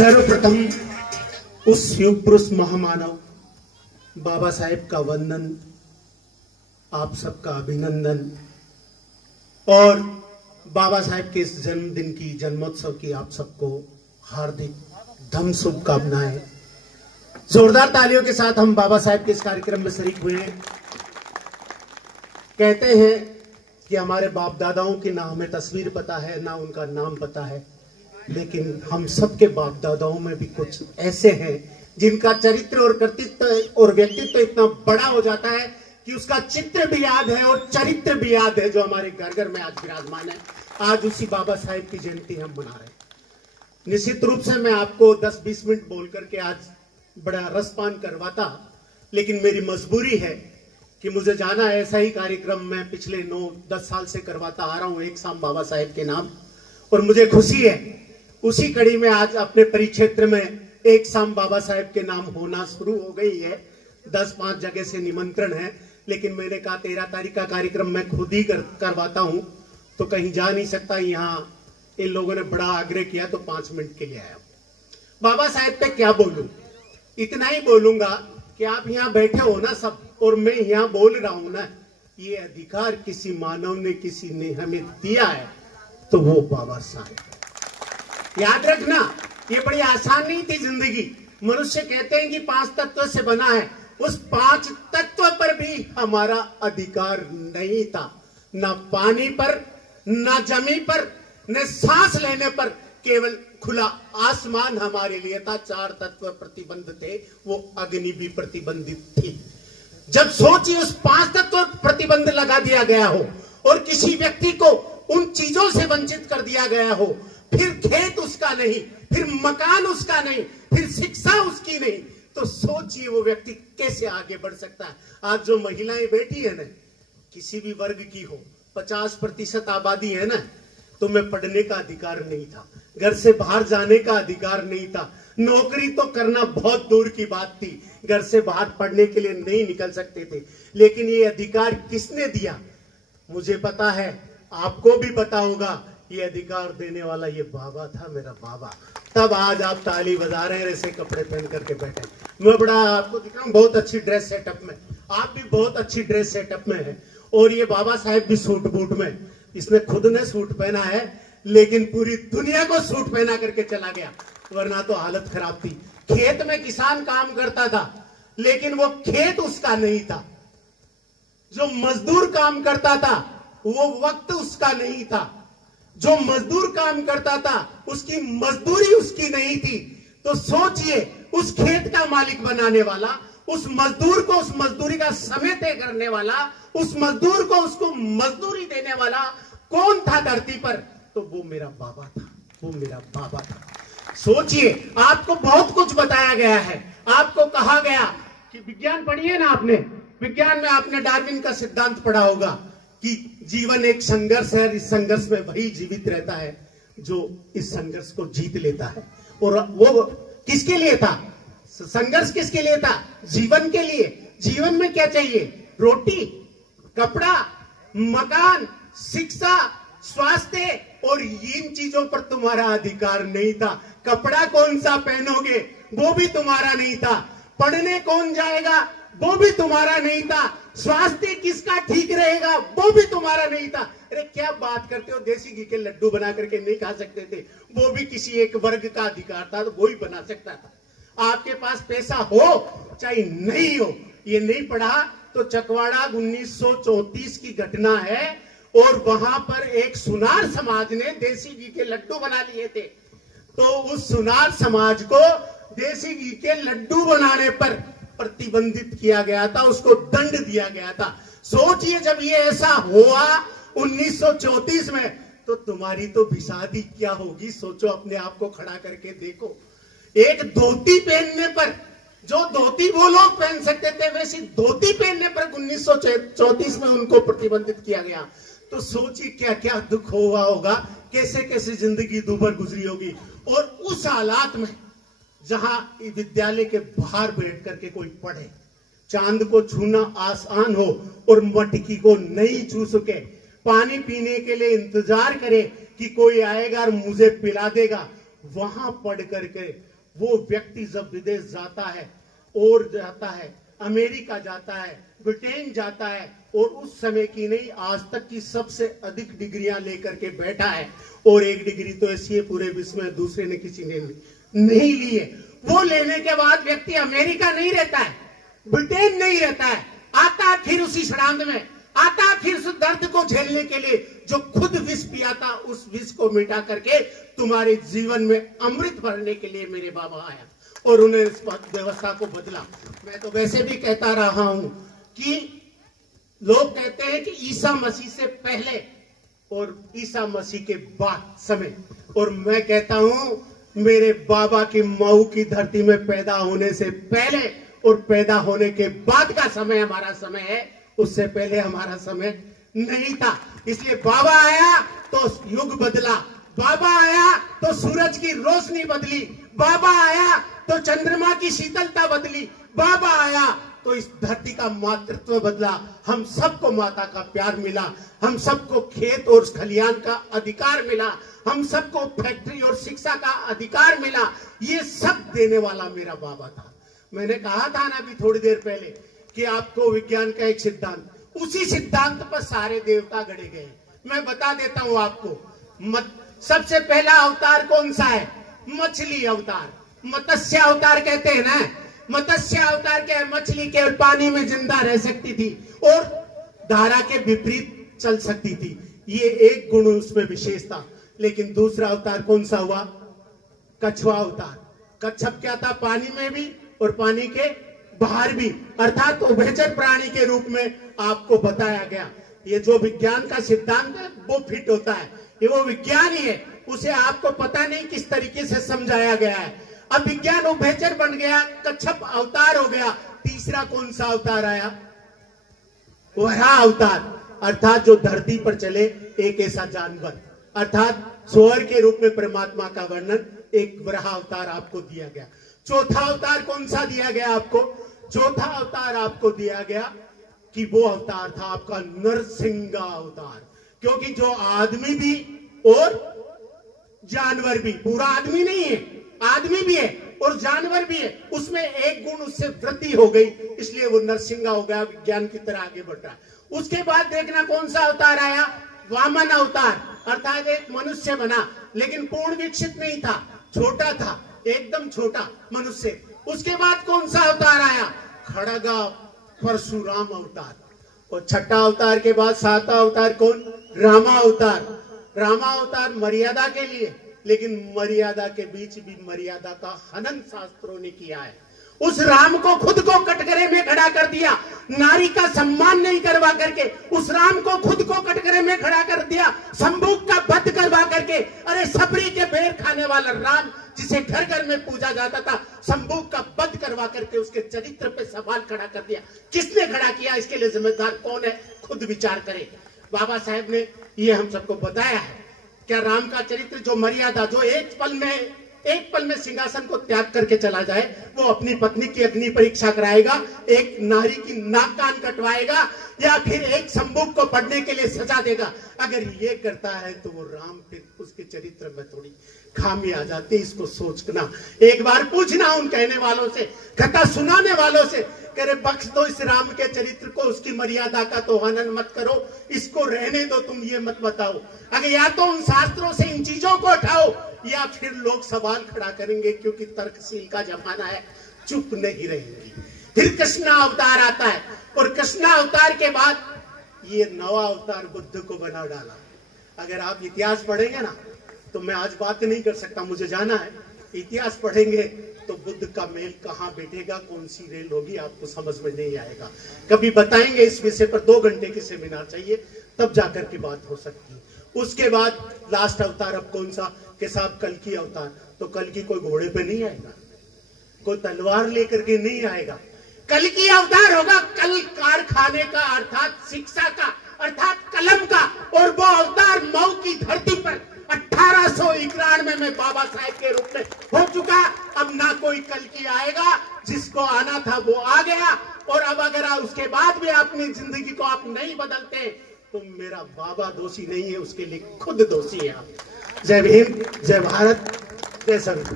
सर्वप्रथम उस युग पुरुष महामानव बाबा साहेब का वंदन, आप सबका अभिनंदन और बाबा साहेब के इस जन्मदिन की, जन्मोत्सव की आप सबको हार्दिक धम शुभकामनाएं। जोरदार तालियों के साथ हम बाबा साहेब के इस कार्यक्रम में शरीक हुए हैं। कहते हैं कि हमारे बाप दादाओं की ना हमें तस्वीर पता है, ना उनका नाम पता है, लेकिन हम सबके बाप दादाओं में भी कुछ ऐसे हैं जिनका चरित्र और कर्तृत्व और व्यक्तित्व इतना बड़ा हो जाता है कि उसका चित्र भी याद है और चरित्र भी याद है, जो हमारे घर घर में आज विराजमान है। आज उसी बाबा साहेब की जयंती हम मना रहे हैं। निश्चित रूप से मैं आपको 10-20 मिनट बोल करके आज बड़ा रसपान करवाता, लेकिन मेरी मजबूरी है कि मुझे जाना है। ऐसा ही कार्यक्रम मैं पिछले 9-10 साल से करवाता आ रहा हूं, एक शाम बाबा साहेब के नाम, और मुझे खुशी है उसी कड़ी में आज अपने परिक्षेत्र में एक शाम बाबा साहेब के नाम होना शुरू हो गई है। 10-5 जगह से निमंत्रण है, लेकिन मैंने कहा 13 तारीख का कार्यक्रम मैं खुद ही करवाता हूं, तो कहीं जा नहीं सकता। यहाँ इन लोगों ने बड़ा आग्रह किया तो 5 मिनट के लिए आया। बाबा साहेब पे क्या बोलूं, इतना ही बोलूंगा कि आप यहाँ बैठे हो ना सब, और मैं यहाँ बोल रहा हूं ना, ये अधिकार किसी मानव ने, किसी ने हमें दिया है, तो वो बाबा साहेब। याद रखना, ये बड़ी आसान नहीं थी जिंदगी। मनुष्य कहते हैं कि 5 तत्व से बना है, उस 5 तत्व पर भी हमारा अधिकार नहीं था। ना पानी पर, ना जमीन पर, न सांस लेने पर, केवल खुला आसमान हमारे लिए था। 4 तत्व प्रतिबंध थे, वो अग्नि भी प्रतिबंधित थी। जब सोचिए उस 5 तत्व प्रतिबंध लगा दिया गया हो और किसी व्यक्ति को उन चीजों से वंचित कर दिया गया हो, फिर खेत उसका नहीं, फिर मकान उसका नहीं, फिर शिक्षा उसकी नहीं, तो सोचिए वो व्यक्ति कैसे आगे बढ़ सकता है। आज जो महिलाएं बैठी है ना, किसी भी वर्ग की हो, 50% आबादी है ना, तो मैं पढ़ने का अधिकार नहीं था, घर से बाहर जाने का अधिकार नहीं था, नौकरी तो करना बहुत दूर की बात थी, घर से बाहर पढ़ने के लिए नहीं निकल सकते थे। लेकिन ये अधिकार किसने दिया? मुझे पता है, आपको भी पता होगा। ये अधिकार देने वाला ये बाबा था, मेरा बाबा। तब आज आप ताली बजा रहे हैं, ऐसे कपड़े पहन करके बैठे। मैं बड़ा आपको दिख रहा हूँ बहुत अच्छी ड्रेस सेटअप में, आप भी बहुत अच्छी ड्रेस सेटअप में है, और ये बाबा साहेब भी सूट बूट में। इसने खुद ने सूट पहना है, लेकिन पूरी दुनिया को सूट पहना करके चला गया, वरना तो हालत खराब थी। खेत में किसान काम करता था, लेकिन वो खेत उसका नहीं था। जो मजदूर काम करता था, वो वक्त उसका नहीं था। जो मजदूर काम करता था, उसकी मजदूरी उसकी नहीं थी। तो सोचिए, उस खेत का मालिक बनाने वाला, उस मजदूर को उस मजदूरी का समय तय करने वाला, उस मजदूर को उसको मजदूरी देने वाला कौन था धरती पर? तो वो मेरा बाबा था, वो मेरा बाबा था। सोचिए, आपको बहुत कुछ बताया गया है। आपको कहा गया कि विज्ञान पढ़िए ना आपने, विज्ञान में आपने डार्विन का सिद्धांत पढ़ा होगा कि जीवन एक संघर्ष है, इस संघर्ष में वही जीवित रहता है जो इस संघर्ष को जीत लेता है। और वो किसके लिए था? संघर्ष किसके लिए था? जीवन के लिए। जीवन में क्या चाहिए? रोटी, कपड़ा, मकान, शिक्षा, स्वास्थ्य, और इन चीजों पर तुम्हारा अधिकार नहीं था। कपड़ा कौन सा पहनोगे, वो भी तुम्हारा नहीं था। पढ़ने कौन जाएगा, वो भी तुम्हारा नहीं था। स्वास्थ्य किसका ठीक रहेगा, वो भी तुम्हारा नहीं था। अरे क्या बात करते हो, देसी घी के लड्डू बना करके नहीं खा सकते थे? वो भी किसी एक वर्ग का अधिकार था, तो वो ही बना सकता था। आपके पास पैसा हो चाहे नहीं हो, ये नहीं पढ़ा तो चकवाड़ा 1934 की घटना है, और वहां पर एक सुनार समाज ने देसी घी के लड्डू बना लिए थे। तो उस सुनार समाज को देसी घी के लड्डू बनाने पर प्रतिबंधित किया गया था, उसको दंड दिया गया था। सोचिए, जब ये ऐसा हुआ 1934 में, तो तुम्हारी तो शादी क्या होगी? सोचो, अपने आप को खड़ा करके देखो। एक धोती पहनने पर, जो धोती वो लोग पहन सकते थे, वैसी धोती पहनने पर 1934 में उनको प्रतिबंधित किया गया। तो सोचिए क्या क्या दुख हुआ होगा, कैसे कैसे जिंदगी दूभर गुजरी होगी। और उस हालात में जहां विद्यालय के बाहर बैठ करके कोई पढ़े, चांद को छूना आसान हो और मटकी को नहीं छू सके, पानी पीने के लिए इंतजार करे कि कोई आएगा और मुझे पिला देगा, वहां पढ़ करके वो व्यक्ति जब विदेश जाता है और जाता है, अमेरिका जाता है, ब्रिटेन जाता है, और उस समय की नहीं आज तक की सबसे अधिक डिग्रियां लेकर के बैठा है। और एक डिग्री तो ऐसी है पूरे विश्व में दूसरे ने किसी ने नहीं ली है। वो लेने के बाद व्यक्ति अमेरिका नहीं रहता है, ब्रिटेन नहीं रहता है, आता फिर उसी सड़ांध में, आता फिर उस दर्द को झेलने के लिए जो खुद विष पिया था, उस विष को मिटा करके तुम्हारे जीवन में अमृत भरने के लिए मेरे बाबा आया और उन्हें इस व्यवस्था को बदला। मैं तो वैसे भी कहता रहा हूं कि लोग कहते हैं कि ईसा मसीह से पहले और ईसा मसीह के बाद समय, और मैं कहता हूं मेरे बाबा की मऊ की धरती में पैदा होने से पहले और पैदा होने के बाद का समय हमारा समय है, उससे पहले हमारा समय नहीं था। इसलिए बाबा आया तो युग बदला, बाबा आया तो सूरज की रोशनी बदली, बाबा आया तो चंद्रमा की शीतलता बदली, बाबा आया तो इस धरती का मातृत्व बदला, हम सबको माता का प्यार मिला, हम सबको खेत और खलियान का अधिकार मिला, हम सबको फैक्ट्री और शिक्षा का अधिकार मिला। ये सब देने वाला मेरा बाबा था। मैंने कहा था ना अभी थोड़ी देर पहले कि आपको विज्ञान का एक सिद्धांत, उसी सिद्धांत पर सारे देवता गढ़े गए। मैं बता देता हूं आपको, सबसे पहला अवतार कौन सा है? मछली अवतार, मत्स्य अवतार कहते हैं ना। मत्स्य अवतार क्या है? मछली केवल पानी में जिंदा रह सकती थी और धारा के विपरीत चल सकती थी, ये एक गुण उसमें विशेष था। लेकिन दूसरा अवतार कौन सा हुआ? कछुआ अवतार। कच्छप क्या था? पानी में भी और पानी के बाहर भी, अर्थात उभयचर प्राणी के रूप में आपको बताया गया। ये जो विज्ञान का सिद्धांत है वो फिट होता है, ये वो विज्ञान ही है, उसे आपको पता नहीं किस तरीके से समझाया गया है। अब विज्ञान उभयचर बन गया, कच्छप अवतार हो गया। तीसरा कौन सा अवतार आया? वराह अवतार, अर्थात जो धरती पर चले एक ऐसा जानवर, अर्थात सूअर के रूप में परमात्मा का वर्णन एक वराह अवतार आपको दिया गया। चौथा अवतार कौन सा दिया गया आपको? चौथा अवतार आपको दिया गया कि वो अवतार था आपका नरसिंह अवतार, क्योंकि जो आदमी भी और जानवर भी, पूरा आदमी नहीं है, आदमी भी है और जानवर भी है, उसमें एक गुण उससे वृद्धि हो गई, इसलिए वो नरसिंह हो गया, विज्ञान की तरह आगे बढ़ रहा है। उसके बाद देखना कौन सा अवतार आया? वामन अवतार, अर्थात एक मनुष्य बना, लेकिन पूर्ण विकसित नहीं था, छोटा था, एकदम छोटा मनुष्य। उसके बाद कौन सा अवतार आया? खड़गा परशुराम अवतार। और छठा अवतार के बाद सातवां अवतार कौन? रामा अवतार। रामा अवतार मर्यादा के लिए, लेकिन मर्यादा के बीच भी मर्यादा का हनन शास्त्रों ने किया है। उस राम को खुद को कटघरे में खड़ा कर दिया, नारी का सम्मान नहीं करवा करके उस राम को खुद को कटघरे में खड़ा कर दिया, संभोग का वध करवा करके। अरे सबरी के बेर खाने वाला राम जिसे घर घर में पूजा जाता था, संभोग का वध करवा करके उसके चरित्र पे सवाल खड़ा कर दिया। किसने खड़ा किया? इसके लिए जिम्मेदार कौन है? खुद विचार करें। बाबा साहेब ने ये हम सबको बताया है। क्या राम का चरित्र, जो मर्यादा, जो एक पल में सिंहासन को त्याग करके चला जाए, वो अपनी पत्नी की अग्नि परीक्षा कराएगा, एक नारी की नाक कान कटवाएगा, या फिर एक संभोग को पढ़ने के लिए सजा देगा? अगर ये करता है तो वो राम, फिर उसके चरित्र में थोड़ी खामी आ जाती है। इसको सोचना, एक बार पूछना उन कहने वालों से, कथा सुनाने वालों से, करे बख्श दो इस राम के चरित्र को, उसकी मर्यादा का तो हनन मत करो, इसको रहने दो, तुम ये मत बताओ। अगर या तो उन शास्त्रों से इन चीजों को उठाओ, या फिर लोग सवाल खड़ा करेंगे, क्योंकि तर्कशील का जमाना है, चुप नहीं रहेंगे। फिर कृष्णा अवतार आता है, और कृष्णा अवतार के बाद ये नवा अवतार बुद्ध को बना डाला। अगर आप इतिहास पढ़ेंगे ना, तो मैं आज बात नहीं कर सकता, मुझे जाना है। इतिहास पढ़ेंगे तो बुद्ध का मेल कहाँ बैठेगा, कौन सी रेल होगी, आपको समझ में नहीं आएगा। कभी बताएंगे इस विषय पर, 2 घंटे की सेमिनार चाहिए, तब जाकर की बात हो सकती है। उसके बाद लास्ट अवतार अब कौन सा? के साहब कल्कि अवतार। तो कल्कि कोई घोड़े पे नहीं आएगा, कोई तलवार लेकर के नहीं आएगा। कल्कि अवतार होगा कल कारखाने का, अर्थात शिक्षा का, अर्थात कलम का। और वो अवतार मऊ की धरती पर 1891 में बाबा साहेब के रूप में हो चुका। अब ना कोई कल्कि आएगा, जिसको आना था वो आ गया। और अब अगर उसके बाद भी अपनी जिंदगी को आप नहीं बदलते, तो मेरा बाबा दोषी नहीं है, उसके लिए खुद दोषी है आप। जय भीम, जय भारत। जय संत।